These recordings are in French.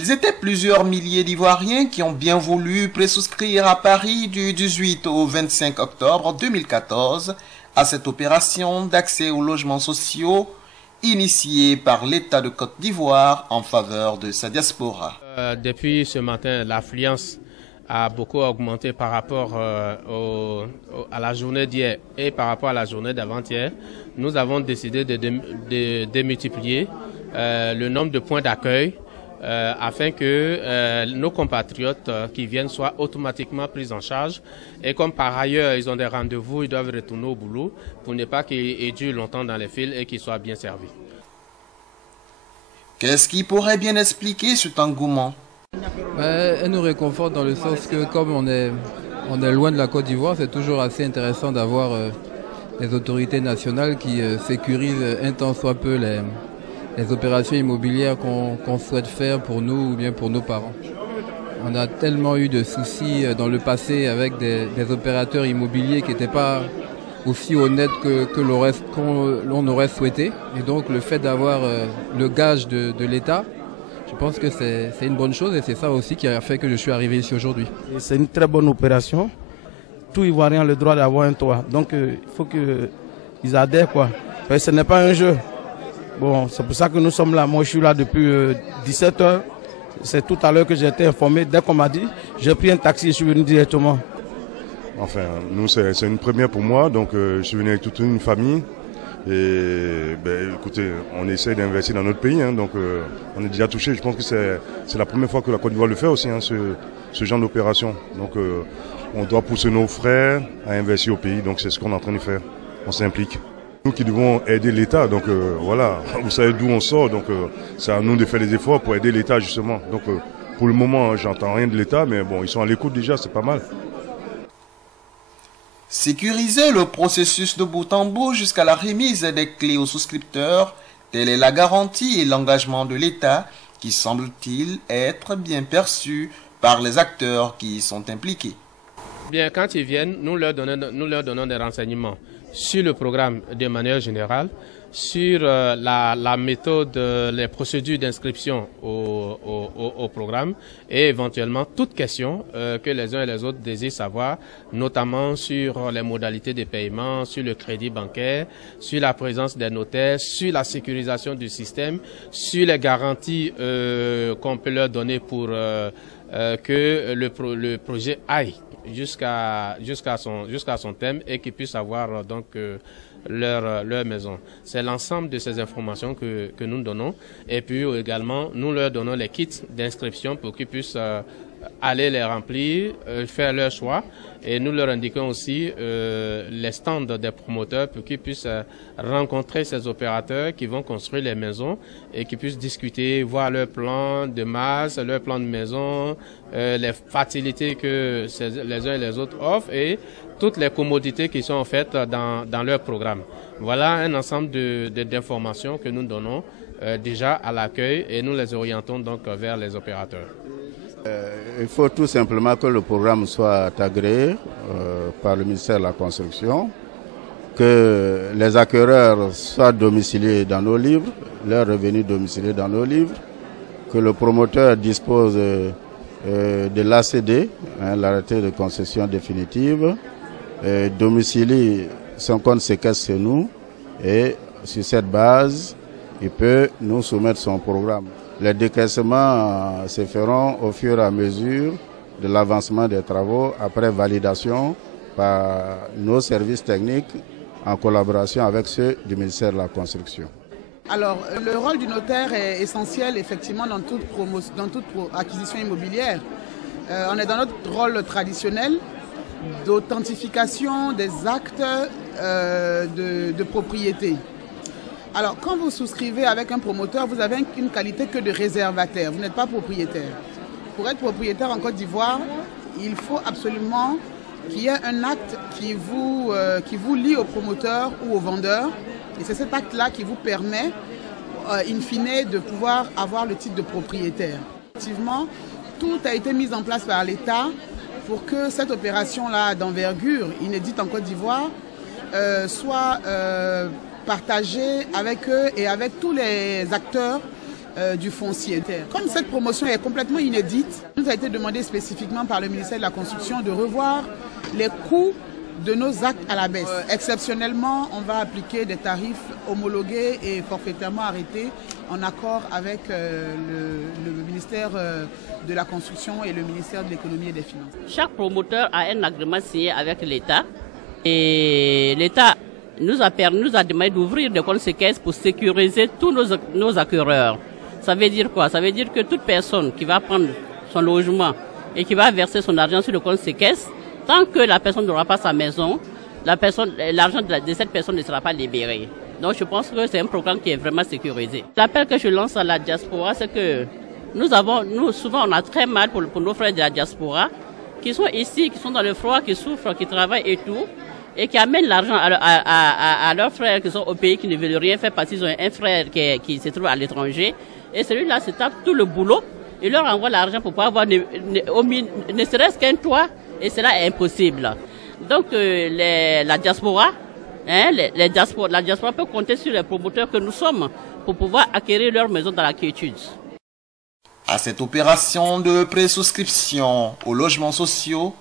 Ils étaient plusieurs milliers d'Ivoiriens qui ont bien voulu présouscrire à Paris du 18 au 25 octobre 2014 à cette opération d'accès aux logements sociaux initiée par l'État de Côte d'Ivoire en faveur de sa diaspora. Depuis ce matin, l'affluence a beaucoup augmenté par rapport à la journée d'hier et par rapport à la journée d'avant-hier. Nous avons décidé de démultiplier le nombre de points d'accueil afin que nos compatriotes qui viennent soient automatiquement pris en charge. Et comme par ailleurs, ils ont des rendez-vous, ils doivent retourner au boulot pour ne pas qu'ils durent longtemps dans les files et qu'ils soient bien servis. Qu'est-ce qui pourrait bien expliquer cet engouement? Elle nous réconforte dans le sens que comme on est loin de la Côte d'Ivoire, c'est toujours assez intéressant d'avoir des autorités nationales qui sécurisent un tant soit peu les opérations immobilières qu'on souhaite faire pour nous ou bien pour nos parents. On a tellement eu de soucis dans le passé avec des opérateurs immobiliers qui n'étaient pas aussi honnêtes que l'on aurait souhaité. Et donc le fait d'avoir le gage de l'État, je pense que c'est une bonne chose et c'est ça aussi qui a fait que je suis arrivé ici aujourd'hui. C'est une très bonne opération. Tout Ivoirien a le droit d'avoir un toit. Donc il faut qu'ils adhèrent, quoi. Parce que ce n'est pas un jeu. Bon, c'est pour ça que nous sommes là. Moi, je suis là depuis 17 heures. C'est tout à l'heure que j'ai été informé. Dès qu'on m'a dit, j'ai pris un taxi et je suis venu directement. Enfin, nous, c'est une première pour moi. Donc, je suis venu avec toute une famille. Et écoutez, on essaie d'investir dans notre pays. Donc, on est déjà touché. Je pense que c'est la première fois que la Côte d'Ivoire le fait aussi, ce genre d'opération. Donc, on doit pousser nos frères à investir au pays. Donc, c'est ce qu'on est en train de faire. On s'implique. Nous qui devons aider l'État, donc voilà, vous savez d'où on sort, donc c'est à nous de faire des efforts pour aider l'État justement. Donc pour le moment, j'entends rien de l'État, mais bon, ils sont à l'écoute déjà, c'est pas mal. Sécuriser le processus de bout en bout jusqu'à la remise des clés aux souscripteurs, telle est la garantie et l'engagement de l'État qui semble-t-il être bien perçu par les acteurs qui y sont impliqués. Bien, quand ils viennent, nous leur donnons des renseignements sur le programme de manière générale, sur la méthode, les procédures d'inscription au programme et éventuellement toute question que les uns et les autres désirent savoir, notamment sur les modalités de paiement, sur le crédit bancaire, sur la présence des notaires, sur la sécurisation du système, sur les garanties qu'on peut leur donner pour que le projet aille jusqu'à son thème et qu'ils puissent avoir donc leur maison. C'est l'ensemble de ces informations que nous donnons et puis également nous leur donnons les kits d'inscription pour qu'ils puissent aller les remplir, faire leur choix et nous leur indiquons aussi les stands des promoteurs pour qu'ils puissent rencontrer ces opérateurs qui vont construire les maisons et qui puissent discuter, voir leur plan de masse, leur plan de maison, les facilités que les uns et les autres offrent et toutes les commodités qui sont en fait dans leur programme. Voilà un ensemble d'informations que nous donnons déjà à l'accueil et nous les orientons donc vers les opérateurs. Il faut tout simplement que le programme soit agréé par le ministère de la Construction, que les acquéreurs soient domiciliés dans nos livres, leurs revenus domiciliés dans nos livres, que le promoteur dispose de l'ACD, l'arrêté de concession définitive, domicilie son compte séquestre chez nous et sur cette base, il peut nous soumettre son programme. Les décaissements se feront au fur et à mesure de l'avancement des travaux après validation par nos services techniques en collaboration avec ceux du ministère de la Construction. Alors, le rôle du notaire est essentiel effectivement dans toute acquisition immobilière. On est dans notre rôle traditionnel d'authentification des actes de propriété. Alors, quand vous souscrivez avec un promoteur, vous avez une qualité que de réservataire. Vous n'êtes pas propriétaire. Pour être propriétaire en Côte d'Ivoire, il faut absolument qu'il y ait un acte qui vous lie au promoteur ou au vendeur. Et c'est cet acte-là qui vous permet, in fine, de pouvoir avoir le titre de propriétaire. Effectivement, tout a été mis en place par l'État pour que cette opération-là d'envergure, inédite en Côte d'Ivoire, soit partagée avec eux et avec tous les acteurs du foncier. Comme cette promotion est complètement inédite, il nous a été demandé spécifiquement par le ministère de la Construction de revoir les coûts de nos actes à la baisse. Exceptionnellement, on va appliquer des tarifs homologués et forfaitairement arrêtés en accord avec le ministère de la Construction et le ministère de l'Économie et des Finances. Chaque promoteur a un agrément signé avec l'État et l'État nous a demandé d'ouvrir des comptes séquestres pour sécuriser tous nos acquéreurs. Ça veut dire quoi? Ça veut dire que toute personne qui va prendre son logement et qui va verser son argent sur le compte séquestre, tant que la personne n'aura pas sa maison, l'argent de cette personne ne sera pas libéré. Donc je pense que c'est un programme qui est vraiment sécurisé. L'appel que je lance à la diaspora, c'est que nous souvent on a très mal pour nos frères de la diaspora, qui sont ici, qui sont dans le froid, qui souffrent, qui travaillent et tout, et qui amènent l'argent à leurs frères qui sont au pays, qui ne veulent rien faire parce qu'ils ont un frère qui se trouve à l'étranger. Et celui-là se tape tout le boulot, il leur envoie l'argent pour pouvoir avoir ne serait-ce qu'un toit. Et cela est impossible. Donc la diaspora peut compter sur les promoteurs que nous sommes pour pouvoir acquérir leur maison dans la quiétude. À cette opération de présouscription aux logements sociaux,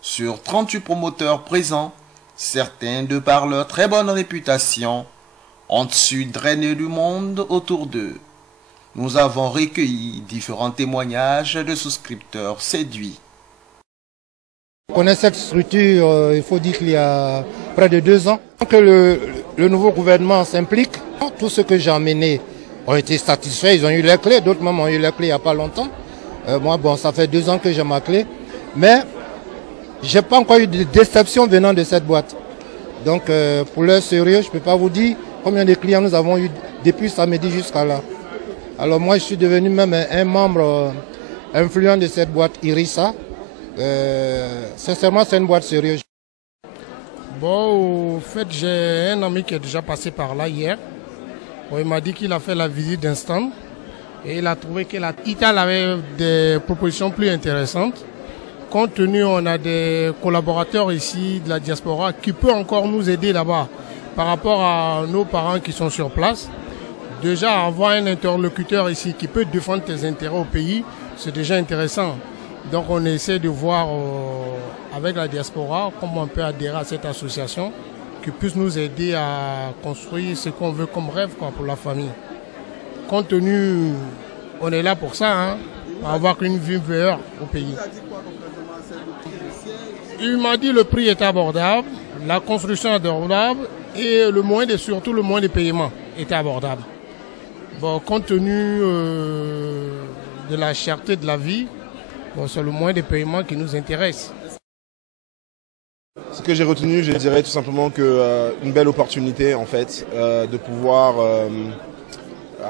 sur 38 promoteurs présents, certains, de par leur très bonne réputation, ont su drainer du monde autour d'eux. Nous avons recueilli différents témoignages de souscripteurs séduits. On connaît cette structure, il faut dire qu'il y a près de 2 ans que le nouveau gouvernement s'implique. Tous ceux que j'ai emmenés ont été satisfaits, ils ont eu les clés, d'autres même ont eu les clés il n'y a pas longtemps. Moi, ça fait 2 ans que j'ai ma clé, mais je n'ai pas encore eu de déception venant de cette boîte. Donc pour leur sérieux, je ne peux pas vous dire combien de clients nous avons eu depuis samedi jusqu'à là. Alors moi, je suis devenu même un membre influent de cette boîte Irissa. Sincèrement, c'est une boîte sérieuse. Bon, au fait, j'ai un ami qui est déjà passé par là hier. Bon, il m'a dit qu'il a fait la visite d'un stand et il a trouvé que l'Ital avait des propositions plus intéressantes. Compte tenu, on a des collaborateurs ici de la diaspora qui peuvent encore nous aider là-bas par rapport à nos parents qui sont sur place. Déjà, avoir un interlocuteur ici qui peut défendre tes intérêts au pays, c'est déjà intéressant. Donc on essaie de voir avec la diaspora comment on peut adhérer à cette association qui puisse nous aider à construire ce qu'on veut comme rêve pour la famille. Compte tenu, on est là pour ça, pour avoir une vie meilleure au pays. Il m'a dit que le prix est abordable, la construction est abordable et surtout le moyen de paiement était abordable. Bon, compte tenu de la cherté de la vie, c'est le moyen de paiement qui nous intéresse. Ce que j'ai retenu, je dirais tout simplement qu'une belle opportunité en fait de pouvoir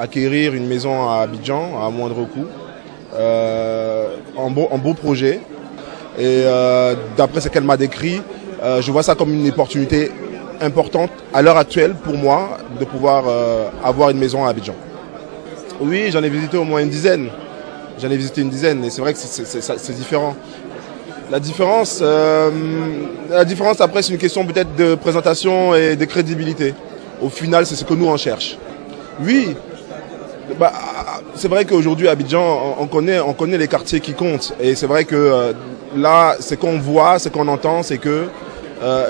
acquérir une maison à Abidjan à moindre coût, un beau projet. Et d'après ce qu'elle m'a décrit, je vois ça comme une opportunité importante à l'heure actuelle pour moi de pouvoir avoir une maison à Abidjan. Oui, j'en ai visité au moins une dizaine. J'en ai visité une dizaine et c'est vrai que c'est différent. La différence après, c'est une question peut-être de présentation et de crédibilité. Au final, c'est ce que nous on cherche. Oui, c'est vrai qu'aujourd'hui à Abidjan, on connaît les quartiers qui comptent. Et c'est vrai que là, ce qu'on voit, ce qu'on entend, c'est que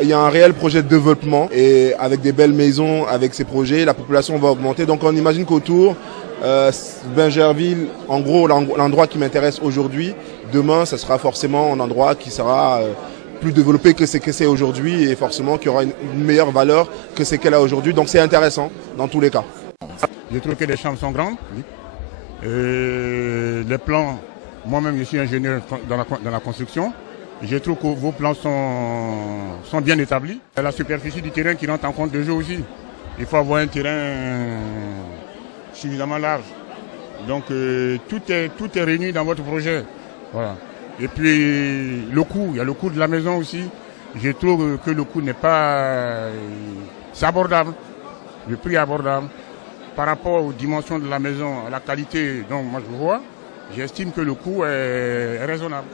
il y a un réel projet de développement. Et avec des belles maisons, avec ces projets, la population va augmenter. Donc on imagine qu'autour, Bingerville, en gros, l'endroit qui m'intéresse aujourd'hui, demain, ce sera forcément un endroit qui sera plus développé que c'est aujourd'hui et forcément qui aura une meilleure valeur que ce qu'elle a aujourd'hui. Donc c'est intéressant dans tous les cas. Je trouve que les chambres sont grandes. Les plans, moi-même je suis ingénieur dans la construction. Je trouve que vos plans sont bien établis. La superficie du terrain qui rentre en compte de jeu aussi. Il faut avoir un terrain suffisamment large. Donc tout est réuni dans votre projet. Voilà. Et puis le coût, il y a le coût de la maison aussi. Je trouve que le coût n'est pas... C'est abordable. Le prix est abordable. Par rapport aux dimensions de la maison, à la qualité dont moi je vois, j'estime que le coût est raisonnable.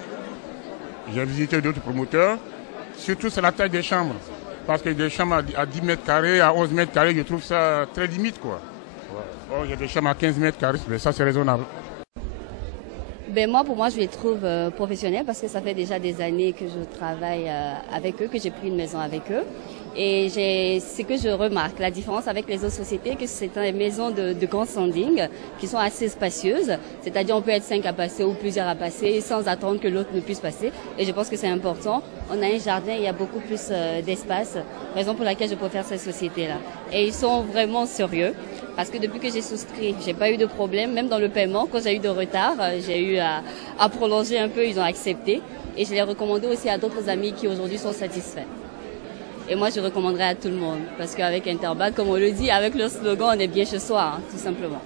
J'ai visité d'autres promoteurs, surtout c'est la taille des chambres. Parce que des chambres à 10 mètres carrés, à 11 mètres carrés, je trouve ça très limite, quoi. Ouais. Oh, il y a des chambres à 15 mètres carrés, mais ça c'est raisonnable. Ben moi, pour moi, je les trouve professionnels parce que ça fait déjà des années que je travaille avec eux, que j'ai pris une maison avec eux. Et c'est que je remarque la différence avec les autres sociétés, que c'est des maisons de grand standing qui sont assez spacieuses. C'est-à-dire on peut être 5 à passer ou plusieurs à passer sans attendre que l'autre ne puisse passer. Et je pense que c'est important. On a un jardin, il y a beaucoup plus d'espace, raison pour laquelle je préfère cette société-là. Et ils sont vraiment sérieux parce que depuis que j'ai souscrit, j'ai pas eu de problème, même dans le paiement. Quand j'ai eu de retard, j'ai eu à prolonger un peu, ils ont accepté. Et je l'ai recommandé aussi à d'autres amis qui aujourd'hui sont satisfaits. Et moi, je recommanderais à tout le monde parce qu'avec Interbad, comme on le dit, avec le slogan, on est bien chez soi, hein, tout simplement.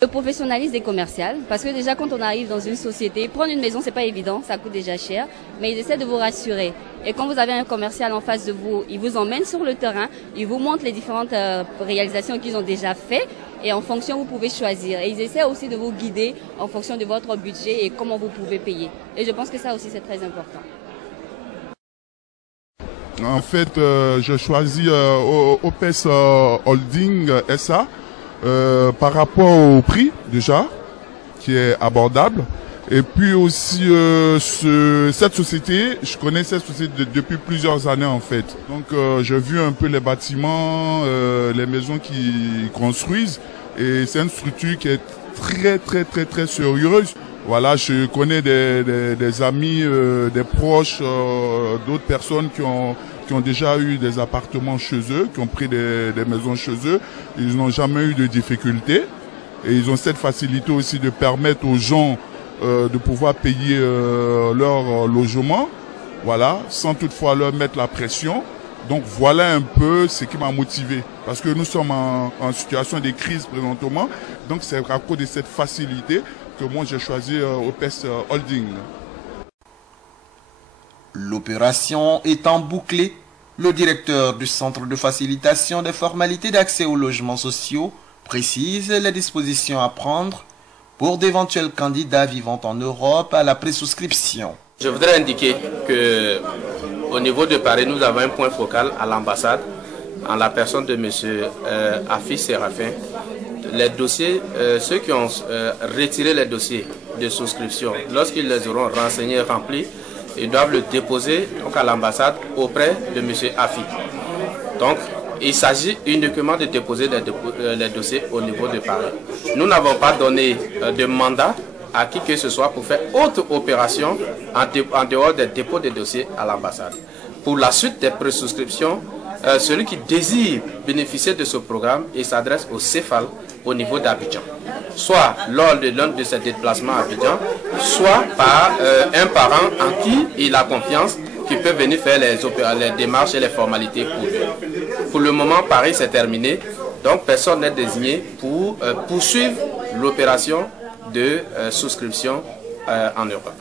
Le professionnalisme des commerciales, parce que déjà quand on arrive dans une société, prendre une maison, c'est pas évident, ça coûte déjà cher, mais ils essaient de vous rassurer. Et quand vous avez un commercial en face de vous, il vous emmène sur le terrain, il vous montre les différentes réalisations qu'ils ont déjà faites, et en fonction, vous pouvez choisir. Et ils essaient aussi de vous guider en fonction de votre budget et comment vous pouvez payer. Et je pense que ça aussi, c'est très important. En fait, je choisis OPS Holding SA par rapport au prix déjà, qui est abordable. Et puis aussi, cette société, je connais cette société depuis plusieurs années en fait. Donc j'ai vu un peu les bâtiments, les maisons qu'ils construisent. Et c'est une structure qui est très sérieuse. Voilà, je connais des amis, des proches, d'autres personnes qui ont déjà eu des appartements chez eux, qui ont pris des maisons chez eux. Ils n'ont jamais eu de difficultés. Et ils ont cette facilité aussi de permettre aux gens de pouvoir payer leur logement, voilà, sans toutefois leur mettre la pression. Donc voilà un peu ce qui m'a motivé. Parce que nous sommes en situation de crise présentement. Donc c'est à cause de cette facilité que moi j'ai choisi OPS Holding. L'opération étant bouclée, le directeur du Centre de facilitation des formalités d'accès aux logements sociaux précise les dispositions à prendre pour d'éventuels candidats vivant en Europe à la présouscription. Je voudrais indiquer que au niveau de Paris, nous avons un point focal à l'ambassade en la personne de M. Afi Séraphin. Les dossiers, ceux qui ont retiré les dossiers de souscription, lorsqu'ils les auront renseignés et remplis, ils doivent le déposer donc, à l'ambassade auprès de M. Afi. Donc, il s'agit uniquement de déposer les dossiers au niveau de Paris. Nous n'avons pas donné de mandat à qui que ce soit pour faire autre opération en dehors des dépôts de dossiers à l'ambassade. Pour la suite des présouscriptions, celui qui désire bénéficier de ce programme, il s'adresse au CEFAL au niveau d'Abidjan. Soit lors de l'un de ses déplacements à Abidjan, soit par un parent en qui il a confiance, qui peut venir faire les démarches et les formalités pour lui. Pour le moment, Paris c'est terminé, donc personne n'est désigné pour poursuivre l'opération de souscription en Europe.